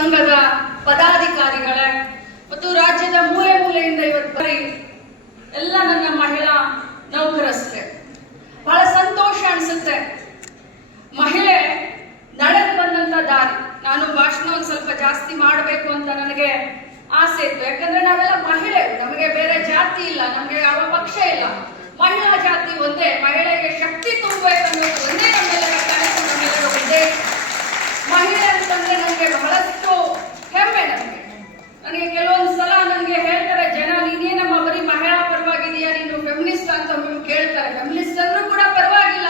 ಸಂಘದ ಪದಾಧಿಕಾರಿಗಳೇ ಮತ್ತು ರಾಜ್ಯದ ಮೂಲೆ ಮೂಲೆಯಿಂದ ಇವತ್ತು ಎಲ್ಲ ನನ್ನ ಮಹಿಳಾ ನೌಕರಸ್ಥೆ ಬಹಳ ಸಂತೋಷ ಅನಿಸುತ್ತೆ. ಮಹಿಳೆ ನಡೆದು ಬಂದಂತ ದಾರಿ. ನಾನು ಭಾಷಣ ಒಂದು ಸ್ವಲ್ಪ ಜಾಸ್ತಿ ಮಾಡಬೇಕು ಅಂತ ನನಗೆ ಆಸೆ ಇತ್ತು. ಯಾಕಂದ್ರೆ ನಾವೆಲ್ಲ ಮಹಿಳೆ. ನಮಗೆ ಬೇರೆ ಜಾತಿ ಇಲ್ಲ. ನಮಗೆ ಯಾವ ಪಕ್ಷ ಇಲ್ಲ. ಮಹಿಳಾ ಜಾತಿ ಒಂದೇ. ಮಹಿಳೆಗೆ ಶಕ್ತಿ ತುಂಬಬೇಕನ್ನೋದು ಒಂದೇ ನಮ್ಮೆಲ್ಲರ ಕನಸು ನಮ್ಮೆಲ್ಲರ ಉದ್ದೇಶ ಮಹಿಳೆ ಅಂತಂದ್ರೆ ನನಗೆ ಬಹಳಷ್ಟು ಹೆಮ್ಮೆ ನನಗೆ ನನಗೆ ಕೆಲವೊಂದು ಸಲ ನನಗೆ ಹೇಳ್ತಾರೆ ಜನ ನೀನೇನಮ್ಮ ಬರೀ ಮಹಿಳಾ ಪರವಾಗಿದೆಯಾ ನೀನು ಫೆಮಿನಿಸ್ಟ್ ಅಂತ ಒಮ್ಮೊಮ್ಮೆ ಕೇಳ್ತಾರೆ ಫೆಮಿನಿಸ್ಟ್ ಅಂದ್ರೂ ಕೂಡ ಪರವಾಗಿಲ್ಲ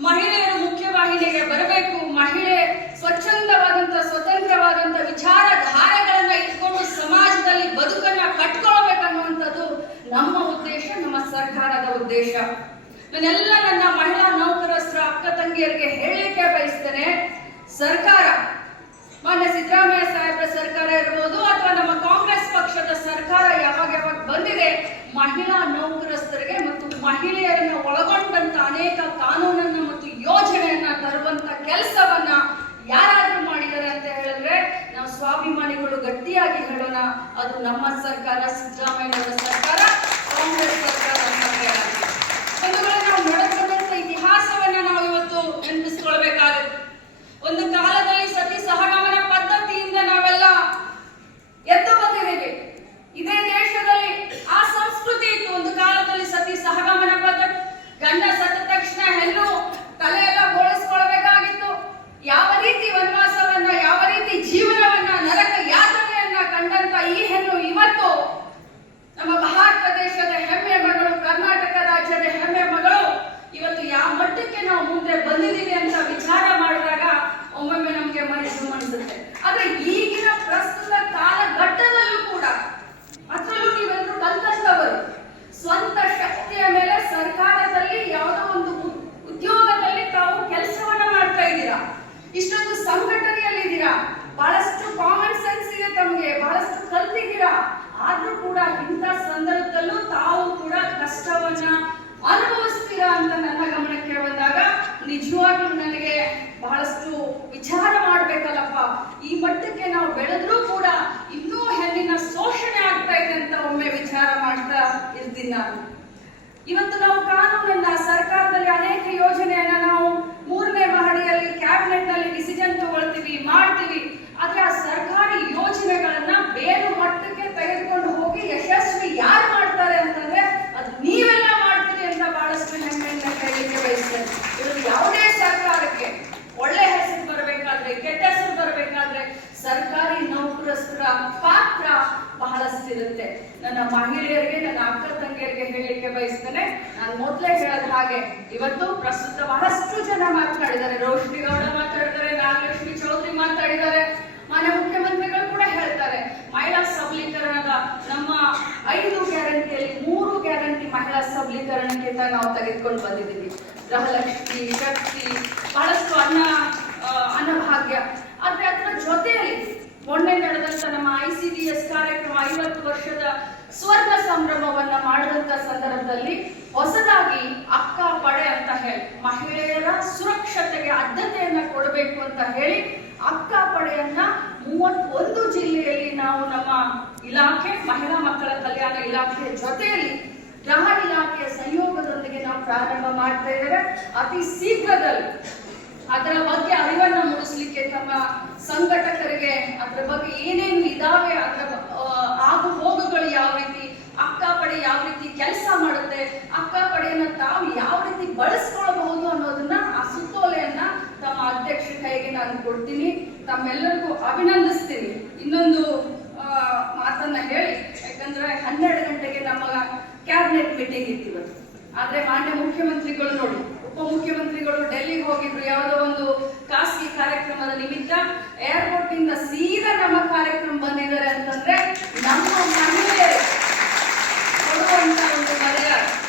ಮಹಿಳೆಯರು ಮುಖ್ಯವಾಹಿನಿಗೆ ಬರಬೇಕು ಮಹಿಳೆ ಸ್ವಚ್ಛಂದವಾದಂತ ಸ್ವತಂತ್ರವಾದಂತ ವಿಚಾರಧಾರೆಗಳನ್ನ ಇಟ್ಕೊಂಡು ಸಮಾಜದಲ್ಲಿ ಬದುಕನ್ನ ಕಟ್ಕೊಳ್ಬೇಕನ್ನುವಂಥದ್ದು ನಮ್ಮ ಉದ್ದೇಶ ನಮ್ಮ ಉದ್ದೇಶ ನಾನೆಲ್ಲ ನನ್ನ ಮಹಿಳಾ ನೌಕರಸ್ತ್ರ ಅಕ್ಕ ತಂಗಿಯರಿಗೆ ಹೇಳಲಿಕ್ಕೆ ಬಯಸ್ತೇನೆ. ಸರ್ಕಾರ, ಮಾನ್ಯ ಸಿದ್ದರಾಮಯ್ಯ ಸಾಹೇಬರ ಸರ್ಕಾರ ಇರ್ಬೋದು ಅಥವಾ ನಮ್ಮ ಕಾಂಗ್ರೆಸ್ ಪಕ್ಷದ ಸರ್ಕಾರ ಯಾವಾಗ ಯಾವಾಗ ಬಂದಿದೆ, ಮಹಿಳಾ ನೌಕರಸ್ಥರಿಗೆ ಮತ್ತು ಮಹಿಳೆಯರನ್ನ ಒಳಗೊಂಡಂತ ಅನೇಕ ಕಾನೂನನ್ನ ಮತ್ತು ಯೋಜನೆಯನ್ನ ತರುವಂತ ಕೆಲಸವನ್ನ ಯಾರಾದ್ರೂ ಮಾಡಿದ್ದಾರೆ ಅಂತ ಹೇಳಿದ್ರೆ ನಾವು ಸ್ವಾಭಿಮಾನಿಗಳು ಗಟ್ಟಿಯಾಗಿ ಹೇಳೋಣ. ಅದು ನಮ್ಮ ಸರ್ಕಾರ ಸಿದ್ದರಾಮಯ್ಯನವರ ಸರ್ಕಾರ ಕಾಂಗ್ರೆಸ್ ಸರ್ಕಾರ ಅಂತ ಹೇಳೋಣ ಬಂಧುಗಳೇ, ನಾವು ನಡೆದಂತ ಇತಿಹಾಸವನ್ನ ನಾವು ಇವತ್ತು ನೆನಪಿಸ್ಕೊಳ್ಬೇಕಾಗುತ್ತೆ ಒಂದು ಕಾಲದಲ್ಲಿ ಸತಿ ಸಹಗಮನ ಪದ್ಧತಿಯಿಂದ ನಾವೆಲ್ಲ ಎದ್ದು ಬಂದಿದ್ದೇವೆ ಇದೇ ದೇಶದಲ್ಲಿ ಆ ಸಂಸ್ಕೃತಿ ಇತ್ತು ಒಂದು ಕಾಲದಲ್ಲಿ ಸತಿ ಸಹಗಮನ ಪದ್ಧತಿ ಗಂಡ ಸತ್ತ ತಕ್ಷಣ ಹೆಣ್ಣು ತಲೆ ಎಲ್ಲ ಬೋಳಿಸ್ಕೊಳ್ಬೇಕಾಗಿತ್ತು ಯಾವ ರೀತಿ ವನವಾಸವನ್ನ ಯಾವ ರೀತಿ ಜೀವನವನ್ನ ನರಕ ಯಾತನೆಯನ್ನ ಕಂಡಂತ ಈ ಹೆಣ್ಣು ಇವತ್ತು ನಮ್ಮ ಭಾರತ ದೇಶದ ಹೆಮ್ಮೆ ಮಗಳು ಕರ್ನಾಟಕ ರಾಜ್ಯದ ಹೆಮ್ಮೆ ಮಗಳು ಇವತ್ತು ಯಾವ ಮಟ್ಟಕ್ಕೆ ನಾವು ಮುಂದೆ ಬಂದಿದ್ದೀವಿ ಅಂತ ವಿಚಾರ ಮಾಡಿದಾಗ ಒಮ್ಮೊಮ್ಮೆ ನಮಗೆ ಮನಸ್ಸು ಅನಿಸುತ್ತೆ ಆದ್ರೆ ಈಗಿನ ಪ್ರಸ್ತುತ ಕಾಲಘಟ್ಟದಲ್ಲೂ ಕೂಡ ಅದರಲ್ಲೂ ನೀವೆಲ್ಲರೂ ಕಲ್ತಂತವರು ಸ್ವಂತ ಶಕ್ತಿಯ ಮೇಲೆ ಸರ್ಕಾರದಲ್ಲಿ ಯಾವುದೋ ಒಂದು ಉ- ಉದ್ಯೋಗದಲ್ಲಿ ತಾವು ಕೆಲಸವನ್ನ ಮಾಡ್ತಾ ಇದ್ದೀರಾ ಇಷ್ಟೊಂದು ಸಂಘಟನೆಯಲ್ಲಿದ್ದೀರಾ ಬಹಳಷ್ಟು ಕಾಮನ್ ಸೆನ್ಸ್ ಇದೆ ತಮಗೆ ಬಹಳಷ್ಟು ಕಲ್ತಿದ್ದೀರಾ ಆದ್ರೂ ಕೂಡ ಇಂಥ ಸಂದರ್ಭದಲ್ಲೂ ತಾವು ಕೂಡ ಕಷ್ಟವನ್ನ ಅನುಭವಿಸ್ತೀರಾ ಅಂತ ನನ್ನ ಗಮನಕ್ಕೆ ಬಂದಾಗ ನಿಜವಾಗ್ಲೂ ನನಗೆ ಬಹಳಷ್ಟು ವಿಚಾರ ಮಾಡ್ಬೇಕಲ್ಲಪ್ಪ ಈ ಮಟ್ಟಕ್ಕೆ ನಾವು ಬೆಳೆದ್ರೂ ಕೂಡ ಇನ್ನೂ ಹೆಣ್ಣಿನ ಶೋಷಣೆ ಆಗ್ತಾ ಇದೆ ಅಂತ ಒಮ್ಮೆ ವಿಚಾರ ಮಾಡ್ತಾ ಇರ್ತೀನಿ ನಾನು. ಇವತ್ತು ನಾವು ಕಾನೂನನ್ನ ಸರ್ಕಾರದಲ್ಲಿ ಅನೇಕ ಯೋಜನೆಯನ್ನ ನಾವು ಮೂರನೇ ಮಹಡಿಯಲ್ಲಿ ಕ್ಯಾಬಿನೆಟ್ನಲ್ಲಿ ಡಿಸಿಷನ್ ತಗೊಳ್ತೀವಿ ಮಾಡ್ತೀವಿ ಆದ್ರೆ ಆ ಸರ್ಕಾರಿ ಯೋಜನೆಗಳನ್ನ ಬೇರೆ ಮಟ್ಟಕ್ಕೆ ತೆಗೆದುಕೊಂಡು ಹೋಗಿ ಯಶಸ್ವಿ ಯಾರು ಮಾಡ್ತಾರೆ ಅಂತಂದ್ರೆ ಅದು ನೀವೆಲ್ಲ ಮಾಡ್ತೀರಿ ಅಂತ ಬಹಳಷ್ಟು ಹೆಮ್ಮೆಯಿಂದ ಹೇಳಲಿಕ್ಕೆ ಬಯಸ್ತೇನೆ ಇವತ್ತು ಯಾವುದೇ ಸರ್ಕಾರಕ್ಕೆ ಒಳ್ಳೆ ಹೆಸರು ಬರಬೇಕಾದ್ರೆ ಕೆಟ್ಟ ಹೆಸರು ಬರಬೇಕಾದ್ರೆ ಸರ್ಕಾರಿ ನೌಕರಸ್ಥರ ಪಾತ್ರ ಬಹಳಷ್ಟಿರುತ್ತೆ ನನ್ನ ಮಹಿಳೆಯರಿಗೆ, ನನ್ನ ಅಕ್ಕ ತಂಗಿಯರಿಗೆ ಹೇಳಲಿಕ್ಕೆ ಬಯಸ್ತೇನೆ ನಾನು ಮೊದಲೇ ಹೇಳದ ಹಾಗೆ ಇವತ್ತು ಪ್ರಸ್ತುತ ಬಹಳಷ್ಟು ಜನ ಮಾತಾಡಿದ್ದಾರೆ. ರೋಶ್ನಿ ಗೌಡ ಮಾತಾಡಿದ್ದಾರೆ, ನಾಗಲಕ್ಷ್ಮಿ ಚೌಧರಿ ಮಾತಾಡಿದ್ದಾರೆ. ಮಾನ್ಯ ಮುಖ್ಯಮಂತ್ರಿಗಳು ಕೂಡ ಹೇಳ್ತಾರೆ, ಮಹಿಳಾ ಸಬಲೀಕರಣದ ನಮ್ಮ ಐದು ಗ್ಯಾರಂಟಿಯಲ್ಲಿ ಮೂರು ಗ್ಯಾರಂಟಿ ಮಹಿಳಾ ಸಬಲೀಕರಣಕ್ಕೆ ನಾವು ತೆಗೆದುಕೊಂಡು ಬಂದಿದ್ದೀವಿ. ಗೃಹಲಕ್ಷ್ಮಿ, ಶಕ್ತಿ, ಬಹಳಷ್ಟು ಅನ್ನ ಅನ್ನಭಾಗ್ಯ. ಆದ್ರೆ ಅದರ ಜೊತೆಯಲ್ಲಿ ಮೊನ್ನೆ ನಡೆದಂತ ನಮ್ಮ ಐ ಸಿ ಡಿ ಎಸ್ ಕಾರ್ಯಕ್ರಮ ಐವತ್ತು ವರ್ಷದ ಸ್ವರ್ಣ ಸಂಭ್ರಮವನ್ನ ಮಾಡಿದಂತ ಸಂದರ್ಭದಲ್ಲಿ ಹೊಸದಾಗಿ ಅಕ್ಕ, ಪಡೆ ಅಂತ ಹೇಳಿ ಮಹಿಳೆಯರ ಸುರಕ್ಷತೆಗೆ ಆದ್ಯತೆಯನ್ನ ಕೊಡಬೇಕು ಅಂತ ಹೇಳಿ ಅಕ್ಕ, ಪಡೆಯನ್ನ ಮೂವತ್ತೊಂದು ಜಿಲ್ಲೆಯಲ್ಲಿ ನಾವು ನಮ್ಮ ಇಲಾಖೆ, ಮಹಿಳಾ ಮಕ್ಕಳ ಕಲ್ಯಾಣ ಇಲಾಖೆಯ ಜೊತೆಯಲ್ಲಿ ಗೃಹ ಇಲಾಖೆಯ ಸಂಯೋಗದೊಂದಿಗೆ ನಾವು ಪ್ರಾರಂಭ ಮಾಡ್ತಾ ಇದ್ದೇವೆ. ಅತಿ ಶೀಘ್ರದಲ್ಲಿ ಅದರ ಬಗ್ಗೆ ಅರಿವನ್ನ ಮೂಡಿಸಲಿಕ್ಕೆ ತಮ್ಮ ಸಂಘಟಕರಿಗೆ ಅದರ ಬಗ್ಗೆ ಏನೇನು ಇದಾವೆ, ಅದರ ಆಗು ಹೋಗುಗಳು ಯಾವ ರೀತಿ, ಅಕ್ಕ ಪಡೆ ಯಾವ ರೀತಿ ಕೆಲಸ ಮಾಡುತ್ತೆ, ಅಕ್ಕ ಪಡೆಯನ್ನ ತಾವು ಯಾವ ರೀತಿ ಬಳಸ್ಕೊಳ್ಬಹುದು ಅನ್ನೋದನ್ನ ಆ ಸುತ್ತೋಲೆಯನ್ನ ತಮ್ಮ ಅಧ್ಯಕ್ಷ ಕೈಗೆ ನಾನು ಕೊಡ್ತೀನಿ. ತಮ್ಮೆಲ್ಲರಿಗೂ ಅಭಿನಂದಿಸ್ತೀನಿ. ಇನ್ನೊಂದು ಮಾತನ್ನ ಹೇಳಿ, ಯಾಕಂದ್ರೆ ಹನ್ನೆರಡು ಗಂಟೆಗೆ ನಮ್ಮ ಕ್ಯಾಬಿನೆಟ್ ಮೀಟಿಂಗ್ ಇತ್ತು ಆದ್ರೆ ಮಾನ್ಯ ಮುಖ್ಯಮಂತ್ರಿಗಳು ನೋಡಿ ಉಪ ಮುಖ್ಯಮಂತ್ರಿಗಳು ಡೆಲ್ಲಿಗೆ ಹೋಗಿದ್ರು, ಯಾವುದೋ ಒಂದು ಕಾರ್ಯಕ್ರಮದ ನಿಮಿತ್ತ ಏರ್ಪೋರ್ಟ್ ಇಂದ ಸೀದಾ ನಮ್ಮ ಕಾರ್ಯಕ್ರಮ ಬಂದಿದ್ದಾರೆ ಅಂತಂದ್ರೆ ನಮ್ಮ ಮಹಿಳೆಯರು ಕೊಡುವಂತ ಒಂದು ಮರ್ಯಾದೆ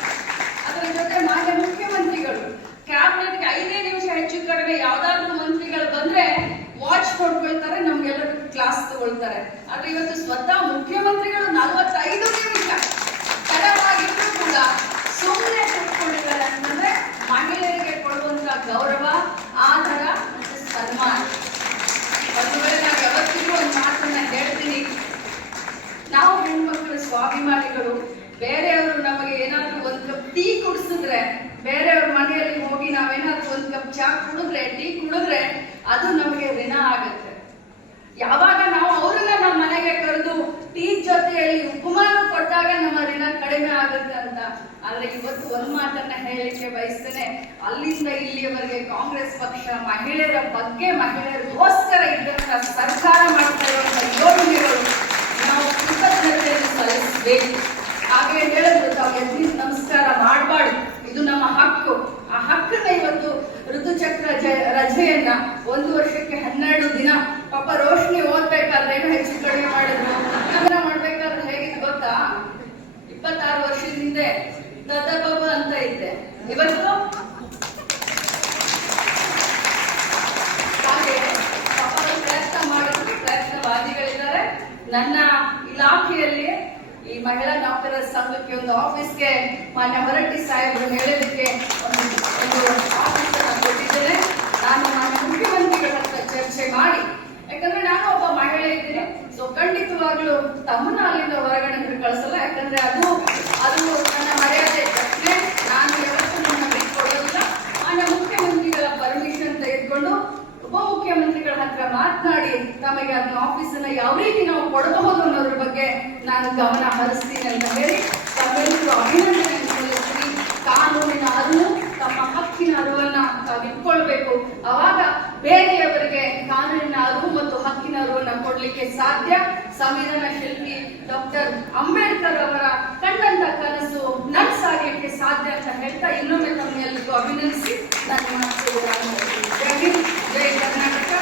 ಸ್ವಾಭಿಮಾನಿಗಳು ಬೇರೆಯವರು ನಮಗೆ ಏನಾದ್ರೂ ಒಂದ್ ಕಪ್ ಟೀ ಕುಡಿಸಿದ್ರೆ, ಬೇರೆಯವ್ರ ಮನೆಯಲ್ಲಿ ಹೋಗಿ ನಾವೇನಾದ್ರೂ ಒಂದ್ ಕಪ್ ಚಾ ಕುಡಿದ್ರೆ, ಟೀ ಕುಡಿದ್ರೆ ಅದು ನಮಗೆ ಋಣ ಆಗುತ್ತೆ. ಯಾವಾಗ ನಾವು ಅವ್ರನ್ನ ನಮ್ಮ ಮನೆಗೆ ಕರೆದು ಟೀ ಜೊತೆಯಲ್ಲಿ ಉಪಮಾನ ಕೊಟ್ಟಾಗ ನಮ್ಮ ಋಣ ಕಡಿಮೆ ಆಗುತ್ತೆ ಅಂತ. ಆದ್ರೆ ಇವತ್ತು ಒಂದ್ ಮಾತನ್ನ ಹೇಳಲಿಕ್ಕೆ ಬಯಸ್ತೇನೆ. ಅಲ್ಲಿಂದ ಇಲ್ಲಿಯವರೆಗೆ ಕಾಂಗ್ರೆಸ್ ಪಕ್ಷ ಮಹಿಳೆಯರ ಬಗ್ಗೆ ಮಹಿಳೆಯರಿಗೋಸ್ಕರ ಇದ್ದಂತ ಸರ್ವ ಹಾಗೆ ಹೇಳಿದ್ರು ತಾವು ಎದ್ದು ನಮಸ್ಕಾರ ಮಾಡಬಾರ್ದು. ಇದು ನಮ್ಮ ಹಕ್ಕು. ಆ ಹಕ್ಕನ್ನ ಇವತ್ತು ಋತುಚಕ್ರ ಜ- ರಜೆಯನ್ನ ಒಂದು ವರ್ಷಕ್ಕೆ ಹನ್ನೆರಡು ದಿನ. ಪಾಪ ರೋಷಿನಿ ಓದ್ಬೇಕಾದ್ರೆ ಏನು ಹೆಚ್ಚು ಕಡಿಮೆ ಮಾಡಿದ್ರು? ನಮ್ಮನ್ನ ಮಾಡ್ಬೇಕಾದ್ರೆ ಹೇಗಿತ್ತು ಗೊತ್ತಾ? ಇಪ್ಪತ್ತಾರು ವರ್ಷದ ಹಿಂದೆ ದದಬಬ ಅಂತ ಇದ್ದೆ. ಇವತ್ತು? ಹಾಗೆ ಪಾಪ ಪ್ರಯತ್ನ ಮಾಡಿದ್ರು. ಪ್ರಯತ್ನವಾದಿಗಳಿದ್ದಾರೆ. ನನ್ನ ಇಲಾಖೆಯಲ್ಲಿ ಈ ಮಹಿಳಾ ನೌಕರರ ಸಂಘಕ್ಕೆ ಒಂದು ಆಫೀಸ್ಗೆ ಮಾನ್ಯ ಹೊರಟ್ಟಿ ಸಾಹೇಬರು ಹೇಳಲಿಕ್ಕೆ ಒಂದು ಆಫೀಸ್ ಕೊಟ್ಟಿದ್ದೇನೆ. ನಾನು ಮಾನ್ಯ ಮುಖ್ಯಮಂತ್ರಿಗಳ ಹತ್ರ ಚರ್ಚೆ ಮಾಡಿ. ಯಾಕಂದ್ರೆ ನಾನು ಒಬ್ಬ ಮಹಿಳೆ ಇದ್ದೀನಿ. ಸೊ ಖಂಡಿತವಾಗ್ಲೂ ತಮ್ಮನ್ನ ಅಲ್ಲಿಂದ ಹೊರಗಡೆ ಕಳಿಸಲ್ಲ. ಯಾಕಂದ್ರೆ ಅದು ಅದು ನನ್ನ ಮರ್ಯಾದೆ. ಪ್ರಶ್ನೆ ನಾನು ಯಾವತ್ತೂ ನನ್ನ ಬಿಟ್ಕೊಡೋದಿಲ್ಲ ಮಾನ್ಯ ಮುಖ್ಯಮಂತ್ರಿಗಳ ಪರ್ಮಿಷನ್ ತೆಗೆದುಕೊಂಡು ಉಪಮುಖ್ಯಮಂತ್ರಿಗಳ ಹತ್ರ ಮಾತನಾಡಿ, ತಮಗೆ ಅದನ್ನ ಆಫೀಸನ್ನ ಯಾವ ರೀತಿ ನಾವು ಕೊಡಬಹುದು ಬಗ್ಗೆ ನಾನು ಗಮನ ಹರಿಸ್ತೀನಿ ಅಂತ ಹೇಳಿ ತಮ್ಮೆಲ್ಲರಿಗೂ ಅಭಿನಂದನೆ ಸಲ್ಲಿಸ್ತೀನಿ. ಕಾನೂನಿನ ಅರಿವು ತಮ್ಮ ಹಕ್ಕಿನ ಅರಿವನ್ನ ತಾವು ಇಟ್ಕೊಳ್ಬೇಕು. ಅವಾಗ ಬೇರೆಯವರಿಗೆ ಕಾನೂನಿನ ಅರಿವು ಮತ್ತು ಹಕ್ಕಿನ ಅರಿವನ್ನ ಕೊಡ್ಲಿಕ್ಕೆ ಸಾಧ್ಯ. ಸಂವಿಧಾನ ಶಿಲ್ಪಿ ಡಾಕ್ಟರ್ ಅಂಬೇಡ್ಕರ್ ಅವರ ಕಂಡಂತ ಕನಸು ನನಸಾಗಲಿಕ್ಕೆ ಸಾಧ್ಯ ಅಂತ ಹೇಳ್ತಾ ಇನ್ನೊಮ್ಮೆ ತಮ್ಮೆಲ್ಲರಿಗೂ ಅಭಿನಂದಿಸಿ. ನನ್ನ ಮಾತು ಜೈ ಹಿಂದ್, ಜೈ ಕರ್ನಾಟಕ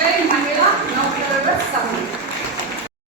ಜೈ ಮಹಿಳಾ ನೌಕರರ ಸಂಘ.